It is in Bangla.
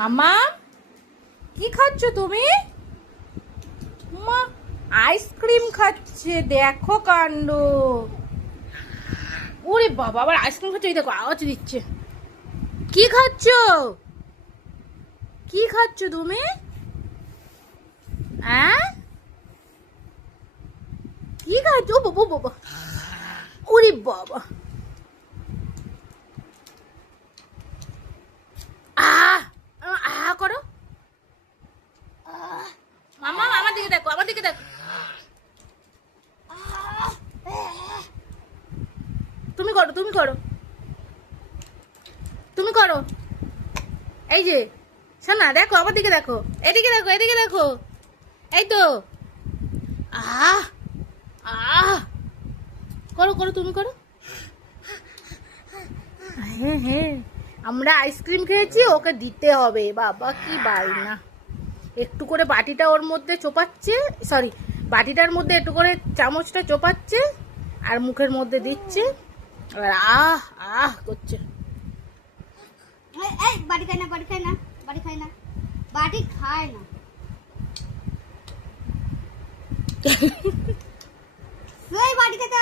মামা কি খাচ্ছ তুমি? মা আইসক্রিম খাচ্ছে, দেখো কাণ্ড। ওরে বাবা, আবার আইসক্রিম খাচ্ছে, এই দেখো আওয়াজ দিচ্ছে। কি খাচ্ছ? কি খাচ্ছ তুমি? হ্যাঁ কি খাচ্ছ? ও বাবা বাবা, ওরে বাবা, আহ আহ করো। মামা আমার দিকে দেখো, আমার দিকে দেখো। তুমি করো, তুমি করো, তুমি করো। এই যে শোনা, দেখো আমার দিকে দেখো, এদিকে দেখো, এদিকে দেখো। এই তো আহ আহ করো করো, তুমি করো। হ্যাঁ হ্যাঁ, আমরা আইসক্রিম খেয়েছি, ওকে দিতে হবে। বাবা কি বায়না। একটু করে বাটিটা ওর মধ্যে চোপাচ্ছে, সরি বাটিটার মধ্যে একটু করে চামচটা চোপাচ্ছে আর মুখের মধ্যে দিচ্ছে, আর আহ আহ করছে। এই বাটি খায় না, বাটি খায় না, বাটি খায় না, বাটি খায় না। সেই বাটি খেতে